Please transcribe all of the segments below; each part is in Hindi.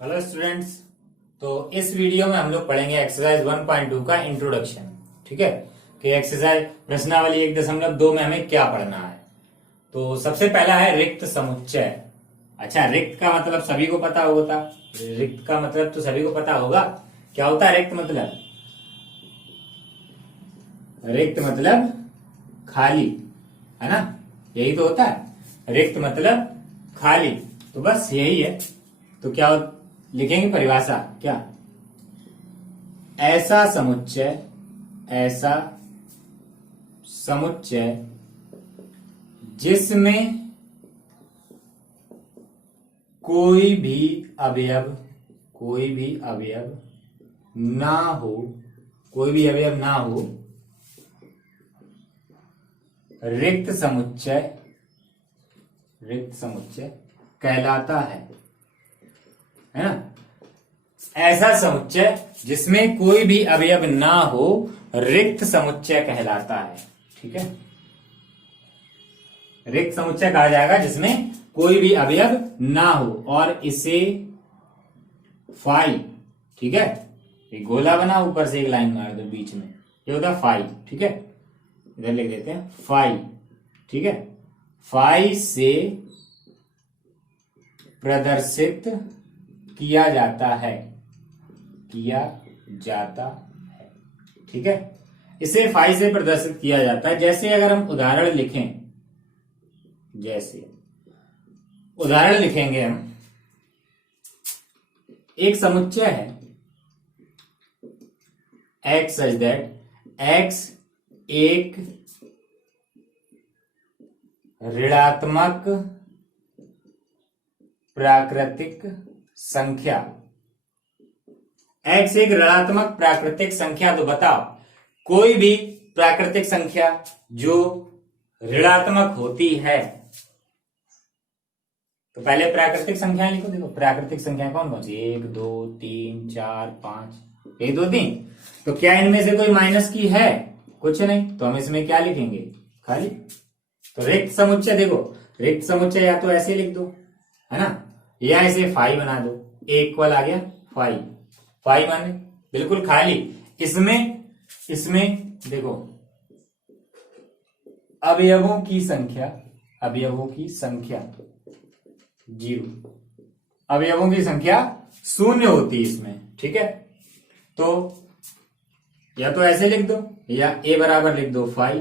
Hello students. तो इस वीडियो में हम लोग पढ़ेंगे एक्सरसाइज 1.2 का इंट्रोडक्शन। ठीक है कि एक्सरसाइज प्रश्नावली 1.2 में हमें क्या पढ़ना है। तो सबसे पहला है रिक्त समुच्चय। अच्छा, रिक्त का मतलब सभी को पता होगा। रिक्त का मतलब तो सभी को पता होगा। क्या होता है रिक्त मतलब? रिक्त मतलब खाली, है ना? यही तो होता है, रिक्त मतलब खाली। तो बस यही है। तो क्या लिखेंगे परिभाषा? क्या? ऐसा समुच्चय, ऐसा समुच्चय जिसमें कोई भी अवयव ना हो, कोई भी अवयव ना हो, रिक्त समुच्चय कहलाता है ना? ऐसा समुच्चय जिसमें कोई भी अवयव ना हो रिक्त समुच्चय कहलाता है। ठीक है, रिक्त समुच्चय कहा जाएगा जिसमें कोई भी अवयव ना हो, और इसे फाई, ठीक है, एक गोला बना, ऊपर से एक लाइन मार दो बीच में, ये होता है फाई। ठीक है, इधर लिख देते हैं फाई। ठीक है, फाई से प्रदर्शित किया जाता है। ठीक है, इसे फाई से प्रदर्शित किया जाता है। जैसे अगर हम उदाहरण लिखें, लिखेंगे हम, एक समुच्चय है x सच दैट x एक ऋणात्मक प्राकृतिक संख्या। x एक ऋणात्मक प्राकृतिक संख्या। तो बताओ, कोई भी प्राकृतिक संख्या जो ऋणात्मक होती है, तो पहले प्राकृतिक संख्याएं लिखो। देखो प्राकृतिक संख्या कौन कौन सी? 1 2 3 4 5, 1 2 3। तो क्या इनमें से कोई माइनस की है? कुछ नहीं, तो हम इसमें क्या लिखेंगे? खाली। तो रिक्त समुच्चय, देखो रिक्त समुच्चय या तो ऐसे लिख दो, है ना, या इसे फाई बना दो। इक्वल आ गया फाई। फाई माने बिल्कुल खाली। इसमें देखो अवयवों की संख्या 0, अवयवों की संख्या 0 होती है इसमें। ठीक है, तो या तो ऐसे लिख दो या a बराबर लिख दो फाई,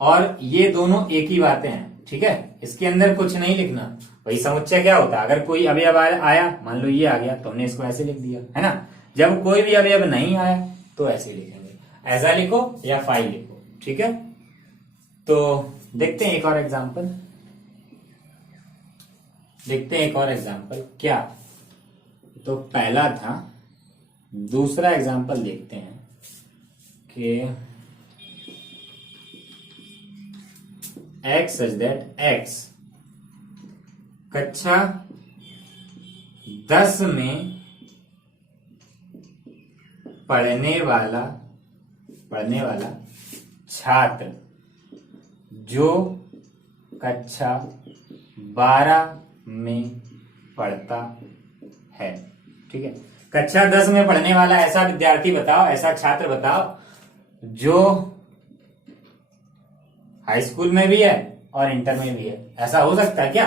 और ये दोनों एक ही बातें हैं। ठीक है, इसके अंदर कुछ नहीं लिखना। वही समुच्चय क्या होता है? अगर कोई अवयव आया, मान लो ये आ गया, तो हमने इसको ऐसे लिख दिया, है ना। जब कोई भी अवयव नहीं आया तो ऐसे लिखेंगे, ऐसा लिखो या फाई लिखो। ठीक है, तो देखते हैं एक और एग्जांपल। क्या? तो पहला था, दूसरा एग्जांपल देखते हैं कि x सच दैट x कक्षा 10 में पढ़ने वाला छात्र जो कक्षा 12 में पढ़ता है। ठीक है, कक्षा 10 में पढ़ने वाला ऐसा विद्यार्थी बताओ, ऐसा छात्र बताओ जो हाई स्कूल में भी है और इंटर में भी है। ऐसा हो सकता है क्या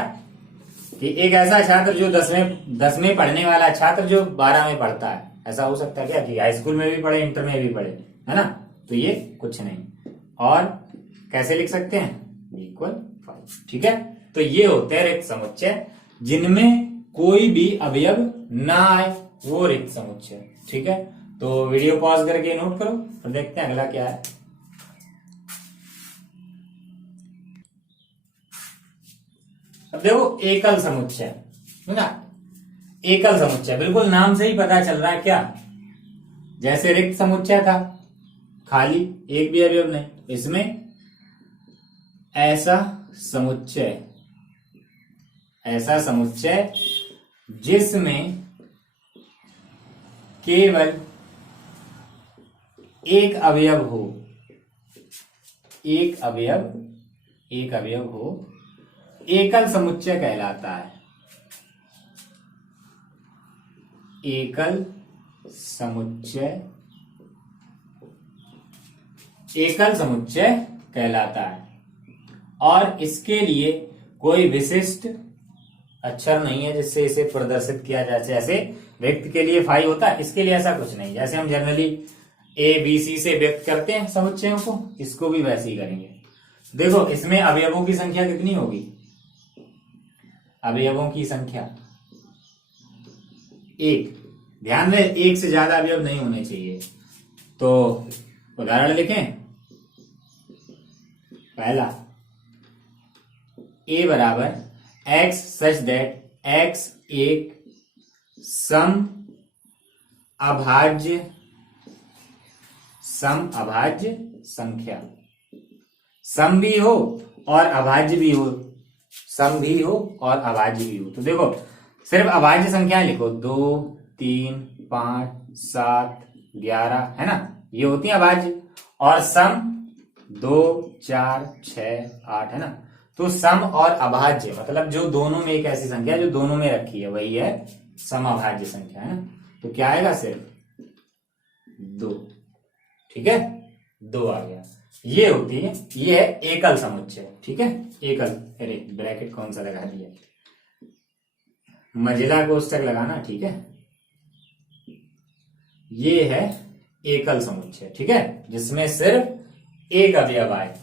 कि एक ऐसा छात्र जो 10 में पढ़ने वाला छात्र जो 12 में पढ़ता है? ऐसा हो सकता है क्या कि हाई स्कूल में भी पढ़े, इंटर में भी पढ़े, है ना? तो ये कुछ नहीं। और कैसे लिख सकते हैं? इक्वल 5। ठीक है, तो ये होते हैं रिक्त समुच्चय जिनमें कोई भी अवयव ना आए, वो रिक्त समुच्चय। ठीक है, तो वीडियो पॉज करके नोट करो, फिर देखते हैं अगला क्या है। अब देखो एकल समुच्चय, है ना। एकल समुच्चय बिल्कुल नाम से ही पता चल रहा है क्या, जैसे रिक्त समुच्चय था खाली, एक भी अवयव नहीं, इसमें ऐसा समुच्चय जिसमें केवल एक अवयव हो, एकल समुच्चय कहलाता है। एकल समुच्चय कहलाता है। और इसके लिए कोई विशिष्ट अक्षर नहीं है जिससे इसे प्रदर्शित किया जाए। जैसे व्यक्त के लिए फाई होता है, इसके लिए ऐसा कुछ नहीं। जैसे हम जनरली ए बी सी से व्यक्त करते हैं समुच्चयों को, इसको भी वैसे ही करेंगे। देखो इसमें अवयवों की संख्या कितनी होगी? अवयवों की संख्या 1। ध्यान रहे एक से ज्यादा अवयव नहीं होने चाहिए। तो उदाहरण लिखें। पहला, ए बराबर एक्स सच दैट एक्स एक सम अभाज्य संख्या। सम भी हो और अभाज्य भी हो, सम भी हो और अभाज्य भी हो। तो देखो सिर्फ अभाज्य संख्याएं लिखो, 2 3 5 7 11 है ना, ये होती है अभाज्य। और सम 2 4 6 8 है ना। तो सम और अभाज्य मतलब जो दोनों में एक ऐसी संख्या जो दोनों में रखी है वही है समअभाज्य संख्या, है ना। तो क्या आएगा? सिर्फ 2। ठीक है, 2 आ गया। ये होती है, ये है एकल समुच्चय। ठीक है, एकल। अरे ब्रैकेट कौन सा लगा दिया, मझिला कोष्टक लगाना। ठीक है, ये है एकल समुच्चय। ठीक है, जिसमें सिर्फ एक अवयव आए।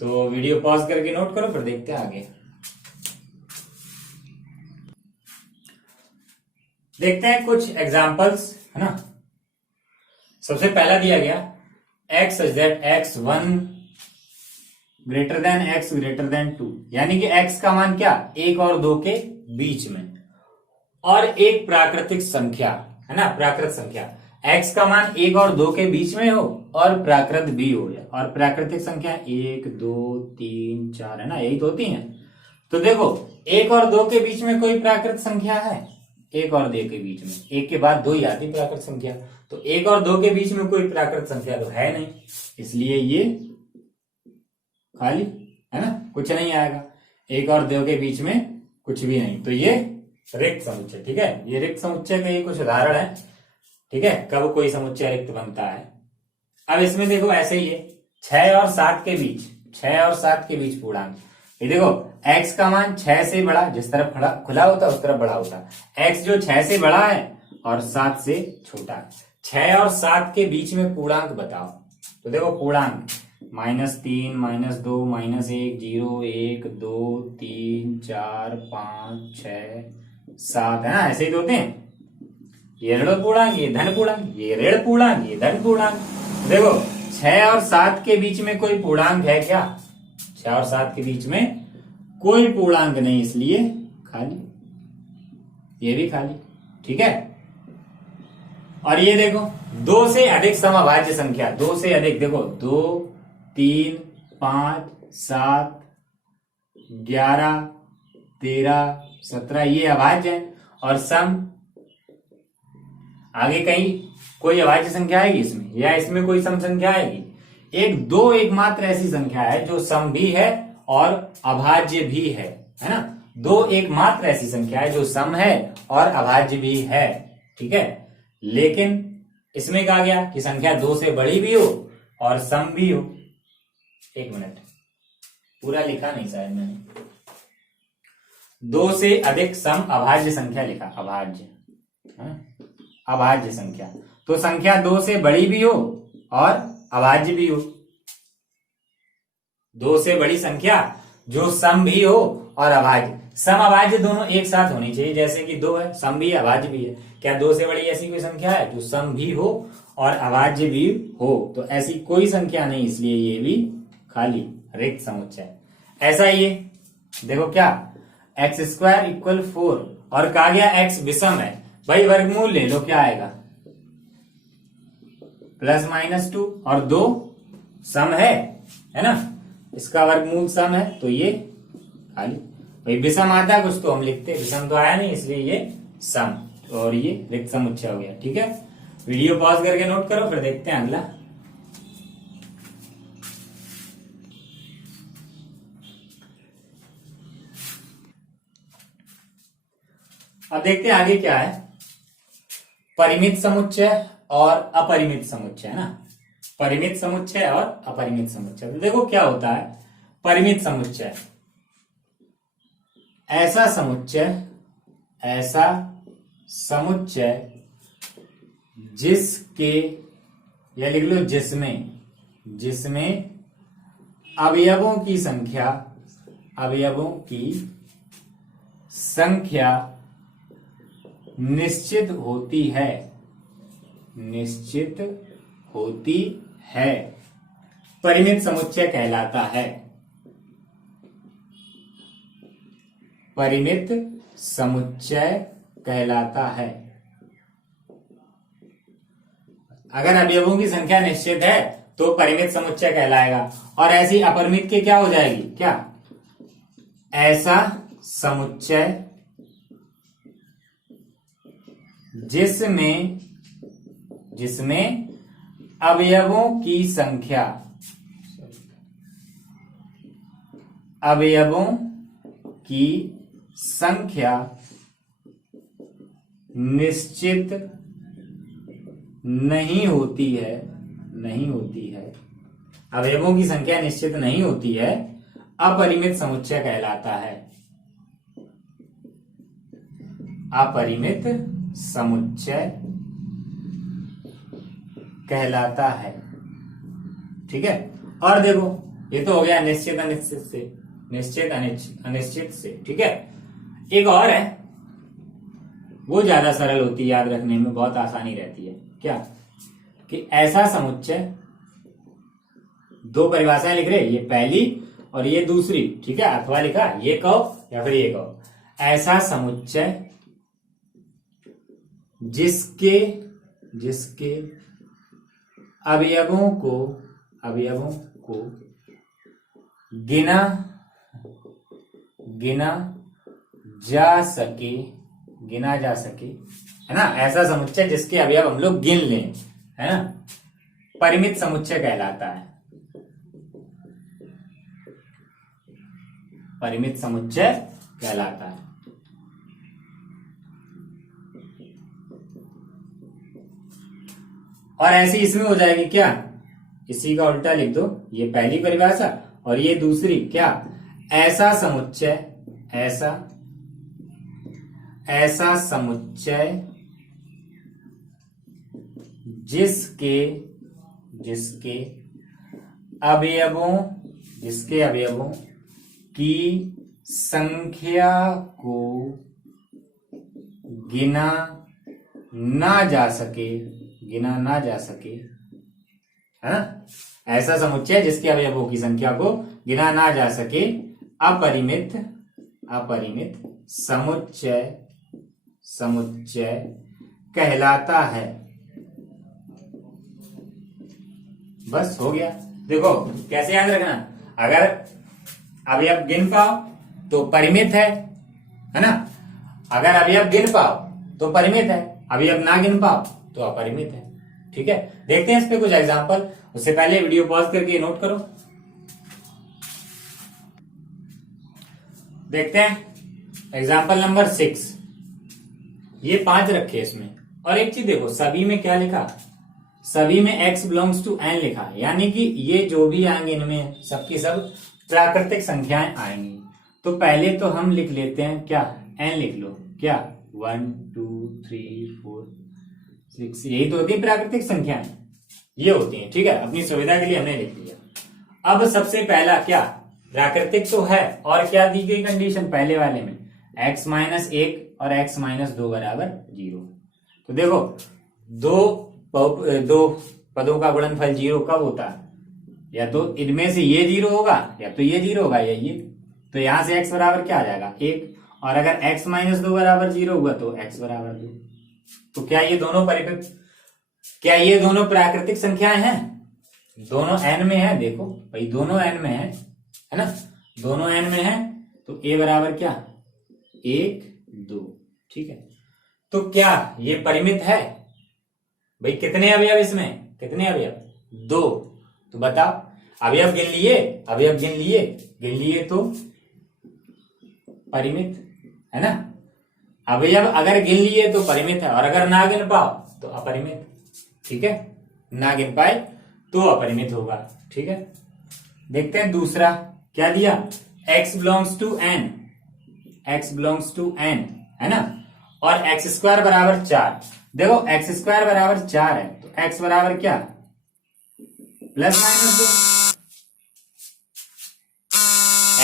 तो वीडियो पॉज करके नोट करो, फिर देखते हैं आगे। देखते हैं कुछ एग्जांपल्स, है ना। सबसे पहला दिया गया x such that x1 greater than x greater than 2, यानी कि x का मान क्या? 1 और 2 के बीच में, और एक प्राकृतिक संख्या, है ना, प्राकृत संख्या। x का मान 1 और 2 के बीच में हो और प्राकृत भी हो जाए। और प्राकृतिक संख्या 1 2 3 4 है ना, यही तो होती है। तो देखो 1 और 2 के बीच में कोई प्राकृत संख्या है? 1 और 2 के बीच में, 1 के बाद 2 ही आती प्राकृत संख्या। तो 1 और 2 के बीच में कोई प्राकृत संख्या तो है नहीं, इसलिए ये खाली, है ना, कुछ नहीं आएगा। 1 और 2 के बीच में कुछ भी नहीं, तो ये रिक्त समुच्चय। ठीक है, ये रिक्त समुच्चय का ये कुछ उदाहरण है। ठीक है, कब कोई समुच्चय रिक्त बनता है। अब इसमें देखो ऐसे ही है, 6 और 7 के बीच, 6 और 7 के बीच पूर्णांक। ये देखो x का मान 6 से बड़ा, जिस तरफ खुला होता है उस तरफ बड़ा होता है। x जो 6 से बड़ा है और 7 से छोटा है। 6 और 7 के बीच में पूर्णांक बताओ। तो देखो पूर्णांक -3 -2 -1 0 1 2 3 4 5 6 7 है ना, ऐसे ही तो होते हैं। ये ऋण पूर्णांक, ये धन पूर्णांक, ये ऋण पूर्णांक, ये धन पूर्णांक। देखो 6 और 7 के बीच में कोई पूर्णांक है क्या? 6 और 7 के बीच में कोई पूर्णांक नहीं, इसलिए खाली, ये भी खाली। ठीक है, और ये देखो 2 से अधिक समअभाज्य संख्या, 2 से अधिक, देखो 2 3 5 7 11 13 17 ये अभाज्य है। और सम, आगे कहीं कोई अभाज्य संख्या आएगी इसमें, या इसमें कोई सम संख्या आएगी? एकमात्र ऐसी संख्या है जो सम भी है और अभाज्य भी है ना। 2 एकमात्र ऐसी संख्या है जो सम है और अभाज्य भी है। ठीक है, लेकिन इसमें कहा गया कि संख्या 2 से बड़ी भी हो और सम भी हो। एक मिनट, पूरा लिखा नहीं शायद मैंने। 2 से अधिक सम अभाज्य संख्या लिखा, अभाज्य, अभाज्य संख्या। तो संख्या 2 से बड़ी भी हो और अभाज्य भी हो। 2 से बड़ी संख्या जो सम भी हो और अभाज्य, सम अभाज्य दोनों एक साथ होनी चाहिए। जैसे कि 2 है, सम भी है अभाज्य भी है। क्या 2 से बड़ी ऐसी कोई संख्या है जो सम भी हो और अभाज्य भी हो? तो ऐसी कोई संख्या नहीं, इसलिए ये भी खाली, रिक्त समुच्चय। ऐसा ही है, देखो क्या, x² = 4 और कहा गया x विषम है। भाई वर्गमूल ले लो, क्या आएगा? +-2 और 2 सम है ना, इसका वर्गमूल सम है, तो ये खाली। भाई विषम आता है कुछ तो हम लिखते, विषम तो आया नहीं, इसलिए ये सम, और ये रिक्त समुच्चय हो गया। ठीक है, वीडियो पॉज करके नोट करो, फिर देखते हैं अगला। अब देखते हैं आगे क्या है। परिमित समुच्चय और अपरिमित समुच्चय है ना, परिमित समुच्चय और अपरिमित समुच्चय। तो देखो क्या होता है परिमित समुच्चय, ऐसा समुच्चय जिसके, या लिख लो जिसमें अवयवों की संख्या निश्चित होती है परिमित समुच्चय कहलाता है। परिमित समुच्चय कहलाता है। अगर अवयवों की संख्या निश्चित है तो परिमित समुच्चय कहलाएगा। और ऐसी अपरिमित के क्या हो जाएगी, क्या ऐसा समुच्चय जिसमें अवयवों की संख्या निश्चित नहीं होती है, अवयवों की संख्या निश्चित नहीं होती है, अपरिमित समुच्चय कहलाता है। अपरिमित समुच्चय कहलाता है। ठीक है। और देखो ये तो हो गया निश्चित अनिश्चित से, निश्चित अनिश्चित से। ठीक है। एक और है, वो ज्यादा सरल होती है, याद रखने में बहुत आसानी रहती है। क्या कि ऐसा समुच्चय, दो परिभाषाएं लिख रहे, ये पहली और ये दूसरी। ठीक है। अथवा लिखा, ये कहो या फिर ये कहो। ऐसा समुच्चय जिसके अवयवों को गिना जा सके, है ना। ऐसा समुच्चय जिसके अवयव हम लोग गिन लें, है ना, परिमित समुच्चय कहलाता है। परिमित समुच्चय कहलाता है। और ऐसी इसमें हो जाएगी क्या, इसी का उल्टा लिख दो, ये पहली परिभाषा और ये दूसरी। क्या ऐसा समुच्चय जिसके अवयवों की संख्या को गिना ना जा सके, है ना। ऐसा समुच्चय जिसके अवयवों की संख्या को गिना ना जा सके, अपरिमित समुच्चय कहलाता है। बस हो गया। देखो कैसे याद रखना, अगर अवयव गिन पाओ तो परिमित है ना। अगर अवयव गिन पाओ तो परिमित है, अवयव ना गिन पाओ तो अपरिमित है। ठीक है। देखते हैं इस पे कुछ एग्जांपल। उससे पहले वीडियो पॉज करके नोट करो। देखते हैं एग्जांपल नंबर 6। ये 5 रखे इसमें। और एक चीज देखो, सभी में क्या लिखा, सभी में x बिलोंग्स टू n लिखा, यानी कि ये जो भी आएंगे इनमें सबकी सब प्राकृतिक संख्याएं आएंगी। तो पहले तो हम लिख लेते हैं, क्या n लिख लो, क्या 1 2 3 4 6, यही तो होती है प्राकृतिक संख्याएं, ये होती हैं। ठीक है। अपनी सुविधा के लिए हमने लिख लिया। अब सबसे पहला क्या, प्राकृतिक तो है, और क्या दी गई कंडीशन पहले वाले में, x - 1 और x - 2 बराबर 0। तो देखो दो पदों का गुणनफल 0 कब होता है, या तो इनमें से ये 0 होगा या तो ये 0 होगा, या ये। तो यहां से x बराबर क्या आ जाएगा 1, और अगर x - 2 बराबर 0 हुआ तो x बराबर 2। तो क्या ये दोनों प्राकृतिक संख्याएं हैं, दोनों n में है। देखो भाई दोनों n में है ना, दोनों n में है। तो a बराबर क्या 1 2। ठीक है। तो क्या ये परिमित है भाई, कितने अवयव इसमें, कितने अवयव 2। तो बताओ, अवयव गिन लिए तो परिमित है ना। अवयव अगर गिन लिए तो परिमित है, और अगर ना गिन पाओ तो अपरिमित, ठीक है, ना गिन पाए तो अपरिमित होगा, ठीक है। देखते हैं दूसरा क्या दिया, x belongs to n, x belongs to n, है ना, और एक्स स्क्वायर बराबर 4। देखो एक्स स्क्वायर बराबर 4 है तो x बराबर क्या, प्लस माइनस 2,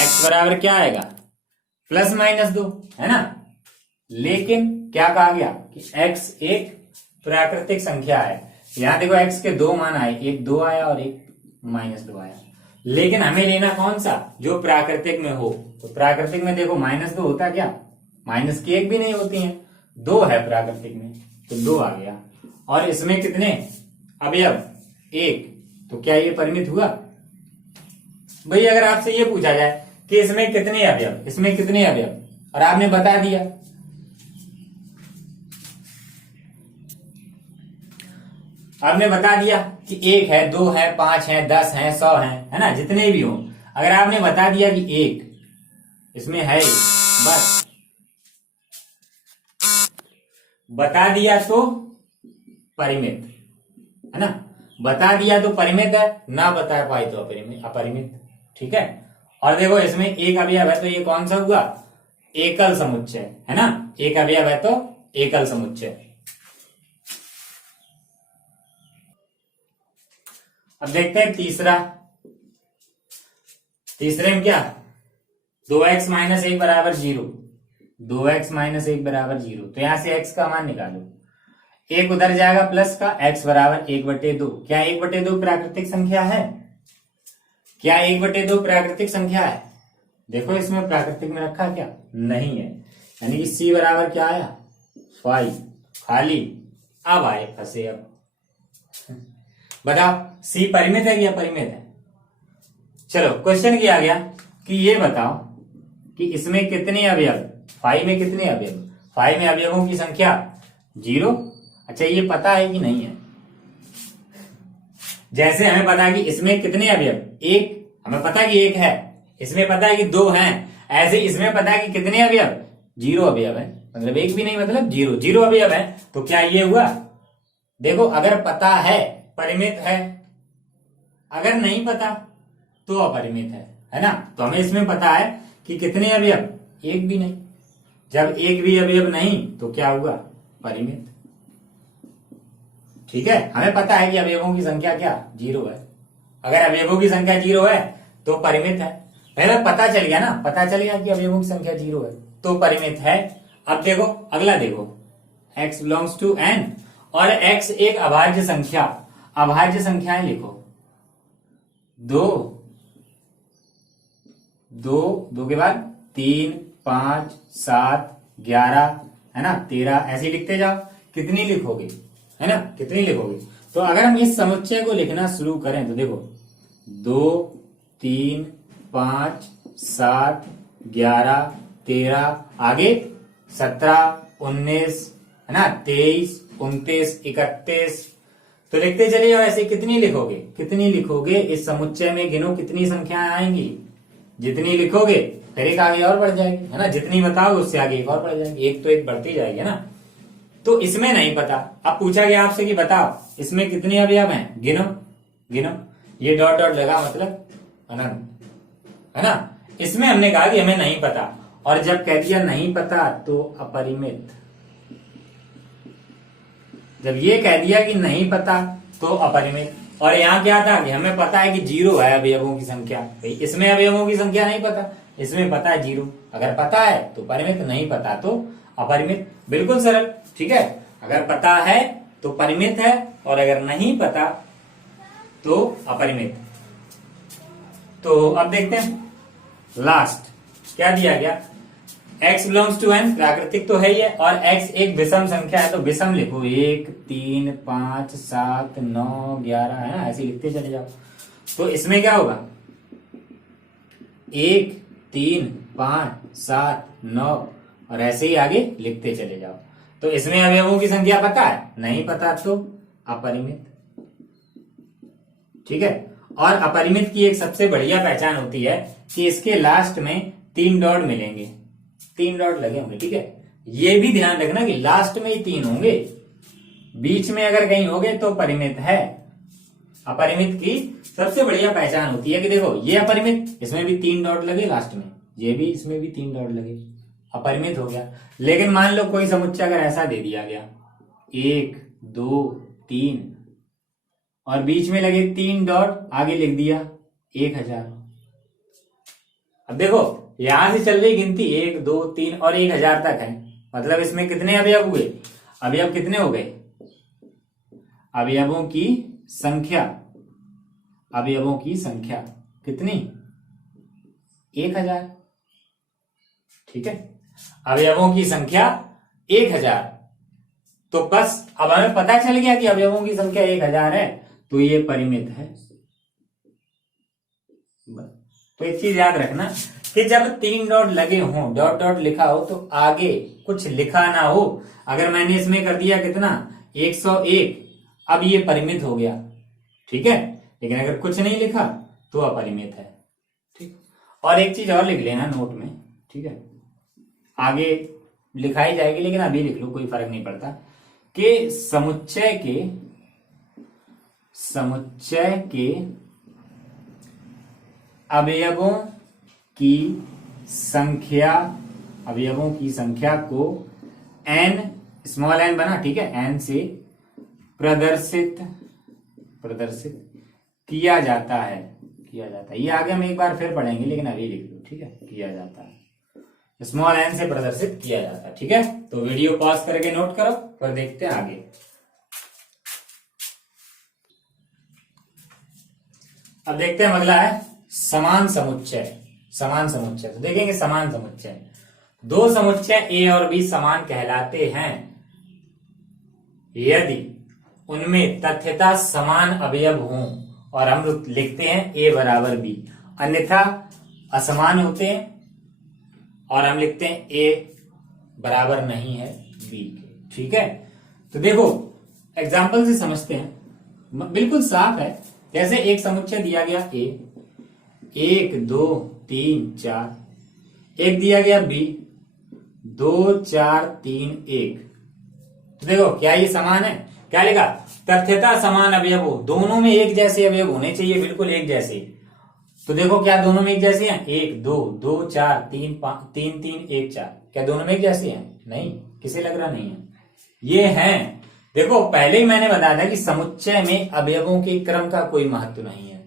x बराबर क्या आएगा, प्लस माइनस 2, है ना। लेकिन क्या कहा गया कि x एक प्राकृतिक संख्या है। यहां देखो x के दो मान आए, एक 2 आया और एक -2 आया, लेकिन हमें लेना कौन सा, जो प्राकृतिक में हो। तो प्राकृतिक में देखो -2 होता क्या, माइनस की एक भी नहीं होती है, 2 है प्राकृतिक में, तो 2 आ गया। और इसमें कितने अवयव, 1, तो क्या ये परिमित हुआ। भाई अगर आपसे ये पूछा जाए कि इसमें कितने अवयव, इसमें कितने अवयव, और आपने बता दिया, आपने बता दिया कि 1 है, 2 है, 5 है, 10 है, 100 है ना, जितने भी हो, अगर आपने बता दिया कि 1 इसमें है, बस बता दिया तो परिमित, है ना, बता दिया तो परिमित है, ना बता पाए तो अपरिमित, ठीक है। और देखो इसमें एक अवयव है तो ये कौन सा हुआ, एकल समुच्चय, है ना, एक अवयव है तो एकल समुच्चय। अब देखते हैं तीसरे में क्या, 2x माइनस 1 बराबर 0, 2x माइनस 1 बराबर 0, तो यहां से x का मान निकालो, एक उधर जाएगा प्लस का, x बराबर 1/2। क्या 1/2 प्राकृतिक संख्या है, क्या 1/2 प्राकृतिक संख्या है। देखो इसमें प्राकृतिक में रखा क्या, नहीं है, यानी कि c बराबर क्या आया, 5, खाली। अब आए फंसे, अब बताओ c परिमित है या परिमित है। चलो क्वेश्चन किया गया कि ये बताओ कि इसमें कितने अवयव, 5 में कितने अवयव, 5 में अवयवों की संख्या 0। अच्छा ये पता है कि नहीं है, जैसे हमें पता है कि इसमें कितने अवयव, 1, हमें पता है कि 1 है, इसमें पता है कि 2 हैं, ऐसे इसमें पता है कि कितने अवयव, 0 अवयव है, मतलब 1 भी नहीं, मतलब 0 अवयव है। तो क्या ये हुआ, देखो अगर पता है परिमित है, अगर नहीं पता तो अपरिमित है ना। तो हमें इसमें पता है कि कितने अवयव, 1 भी नहीं, जब 1 भी अवयव नहीं तो क्या हुआ, परिमित, ठीक है। हमें पता है कि अवयवों की संख्या क्या, 0 है, अगर अवयवों की संख्या 0 है तो परिमित है। पहले पता चल गया ना, पता चल गया कि अवयवों की संख्या 0 है तो परिमित है। अब देखो अगला देखो, x बिलोंग्स टू n और x एक अभाज्य संख्या, अभाज्य संख्याएं लिखो, 2 के बाद 3, 5, 7, 11, है ना, 13, ऐसे लिखते जाओ, कितनी लिखोगे, है ना, कितनी लिखोगे। तो अगर हम इस समुच्चय को लिखना शुरू करें तो देखो 2, 3, 5, 7, 11, 13, आगे 17, 19, है ना, 23, 29, 31, तो लिखते चले जाओ। ऐसे कितनी लिखोगे इस समुच्चय में, गिनो कितनी संख्याएं आएंगी, जितनी लिखोगे फिर एक आगे और बढ़ जाएगी, है ना, जितनी बताओगे उससे आगे एक और बढ़ जाएगी, एक तो एक बढ़ती जाएगी, है ना। तो इसमें नहीं पता, अब पूछा गया आपसे कि बताओ इसमें कितने अवयव हैं, गिनो, ये डॉट डॉट लगा मतलब अनंत, है ना। इसमें हमने कहा कि हमें नहीं पता, और जब कह दिया नहीं पता तो अपरिमित, जब ये कह दिया कि नहीं पता तो अपरिमित। और यहाँ क्या था कि हमें पता है कि 0 है अवयवों की संख्या, इसमें अवयवों की संख्या नहीं पता, इसमें पता है 0, अगर पता है तो परिमित, नहीं पता तो अपरिमित, बिल्कुल सरल, ठीक है। अगर पता है तो परिमित है और अगर नहीं पता तो अपरिमित। तो अब देखते हैं लास्ट क्या दिया गया, x बिलोंग्स टू n, प्राकृतिक तो है ही है, और x एक विषम संख्या है तो विषम लिखो, 1, 3, 5, 7, 9, 11, है ना, ऐसे लिखते चले जाओ। तो इसमें क्या होगा, 1, 3, 5, 7, 9, और ऐसे ही आगे लिखते चले जाओ। तो इसमें अवयवों की संख्या पता है, नहीं पता तो अपरिमित, ठीक है। और अपरिमित की एक सबसे बढ़िया पहचान होती है कि इसके लास्ट में 3 डॉट मिलेंगे, 3 डॉट लगे होंगे, ठीक है। ये भी ध्यान रखना कि लास्ट में ही 3 होंगे, बीच में अगर कहीं हो गए तो परिमित है। अपरिमित की सबसे बढ़िया पहचान होती है कि देखो ये अपरिमित, इसमें भी 3 डॉट लगे लास्ट में, ये भी इसमें भी 3 डॉट लगे, अपरिमित हो गया। लेकिन मान लो कोई समुच्चय अगर ऐसा दे दिया गया 1 2 3 और बीच में लगे 3 डॉट, आगे लिख दिया 1000। अब देखो यहां से चल रही गिनती 1 2 3 और 1000 तक है, मतलब इसमें कितने अवयव हुए? अवयव कितने हो गए? अवयवों की संख्या, अवयवों की संख्या कितनी? 1000। ठीक है, अवयवों की संख्या 1000। तो बस अब हमें पता चल गया कि अवयवों की संख्या 1000 है, तो ये परिमित है। तो एक चीज याद रखना कि जब 3 डॉट लगे हों, डॉट डॉट लिखा हो, तो आगे कुछ लिखा ना हो। अगर मैंने इसमें कर दिया कितना 101, अब ये परिमित हो गया, ठीक है। लेकिन अगर कुछ नहीं लिखा तो अपरिमित है, ठीक। और एक चीज और लिख लेना नोट में, ठीक है, आगे लिखाई जाएगी लेकिन अभी लिख लो, कोई फर्क नहीं पड़ता, कि समुच्चय के अवयवों की संख्या, अवयवों की संख्या को n, स्मॉल n बना, ठीक है, n से प्रदर्शित किया जाता है। ये आगे हम एक बार फिर पढ़ेंगे, लेकिन अभी लिख लो, ठीक है, किया जाता है, स्मॉल n से प्रदर्शित किया जाता है, ठीक है। तो वीडियो पॉज करके नोट करो, फिर देखते हैं आगे। अब देखते हैं अगला है समान समुच्चय। समान समुच्चय तो देखेंगे समान समुच्चय, दो समुच्चय ए और बी समान कहलाते हैं यदि उनमें तथ्यता समान अवयव हों, और हम लिखते हैं ए बराबर बी, अन्यथा असमान होते हैं और हम लिखते हैं ए बराबर नहीं है बी के, ठीक है। तो देखो एग्जाम्पल से समझते हैं, बिल्कुल साफ है। जैसे एक समुच्चय दिया गया ए, 1 2 3 4, एक दिया गया बी 2 4 3 1। तो देखो क्या ये समान है? क्या लिखा? तथ्यता समान अवयव हो, दोनों में एक जैसे अवयव होने चाहिए, बिल्कुल एक जैसे। तो देखो क्या दोनों में एक जैसे हैं? 1 2 2 4 3 5 3 3 1 4, क्या दोनों में एक जैसे हैं? नहीं, किसे लग रहा नहीं है? ये हैं। देखो पहले ही मैंने बताया था कि समुच्चय में अवयवों के क्रम का कोई महत्व नहीं है,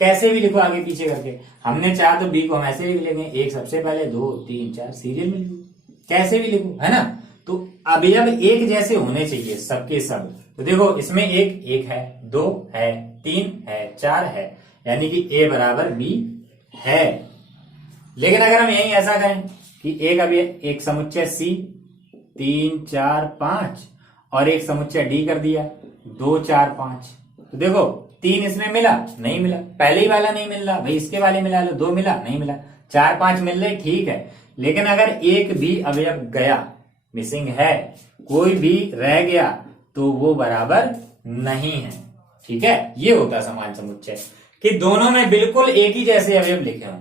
कैसे भी लिखो आगे पीछे करके। हमने चाहा तो बी को हम ऐसे लिख लेंगे, एक सबसे पहले 2 3 4 सीरियल में लिखो, कैसे भी लिखो, है ना। तो अवयव एक जैसे होने चाहिए सबके सब। तो देखो इसमें एक है, 2 है, 3 है, 4 है, यानी कि ए बराबर बी है। लेकिन अगर हम यही ऐसा करें कि एक अवयव, एक समुच्चय सी 3 4 5 और एक समुच्चय डी कर दिया 2 4 5, तो देखो 3 इसमें मिला नहीं मिला, पहले ही वाला नहीं मिल रहा भाई, इसके वाले मिला लो, 2 मिला नहीं मिला, 4 5 मिल रहे, ठीक है। लेकिन अगर एक भी अवयव गया, मिसिंग है, कोई भी रह गया, तो वो बराबर नहीं है, ठीक है। ये होता समान समुच्चय कि दोनों में बिल्कुल एक ही जैसे अवयव लिखे हों,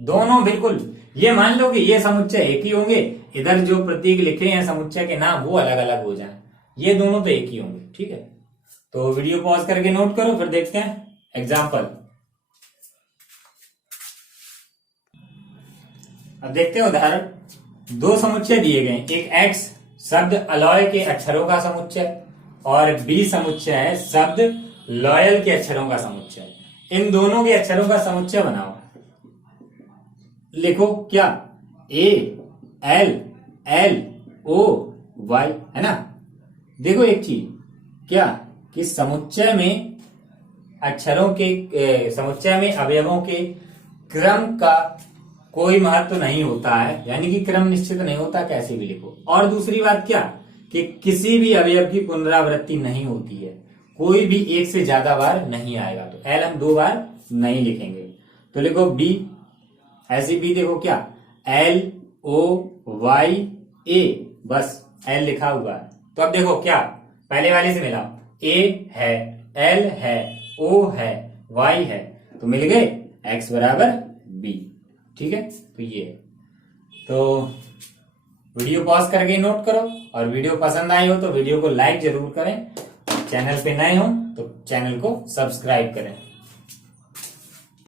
दोनों बिल्कुल। ये मान लो कि ये समुच्चय एक ही होंगे, इधर जो प्रतीक लिखे हैं समुच्चय के नाम वो अलग अलग हो जाएं, ये दोनों तो एक ही होंगे, ठीक है। तो वीडियो पॉज करके नोट करो, फिर देखते हैं एग्जाम्पल। अब देखते हैं उदाहरण। दो समुच्चय दिए गए, एक एक्स शब्द अलॉय के अक्षरों का समुच्चय और बी समुच्चय है शब्द लॉयल के अक्षरों का समुच्चय। इन दोनों के अक्षरों का समुच्चय बनाओ। लिखो क्या? A L L O Y, है ना। देखो एक चीज क्या कि समुच्चय में अक्षरों के समुच्चय में अवयवों के क्रम का कोई महत्व नहीं होता है, यानी कि क्रम निश्चित नहीं होता, कैसे भी लिखो। और दूसरी बात क्या कि किसी भी अवयव की पुनरावृत्ति नहीं होती है, कोई भी एक से ज्यादा बार नहीं आएगा, तो एल हम 2 बार नहीं लिखेंगे। तो लिखो बी, ऐसी बी देखो क्या एल ओ वाई ए, बस एल लिखा हुआ है। तो अब देखो क्या पहले वाले से मिलाओ, ए है, एल है, ओ है, वाई है, तो मिल गए एक्स बराबर बी, ठीक है। तो ये तो वीडियो पॉज करके नोट करो, और वीडियो पसंद आई हो तो वीडियो को लाइक जरूर करें। चैनल पे नए हो तो चैनल को सब्सक्राइब करें।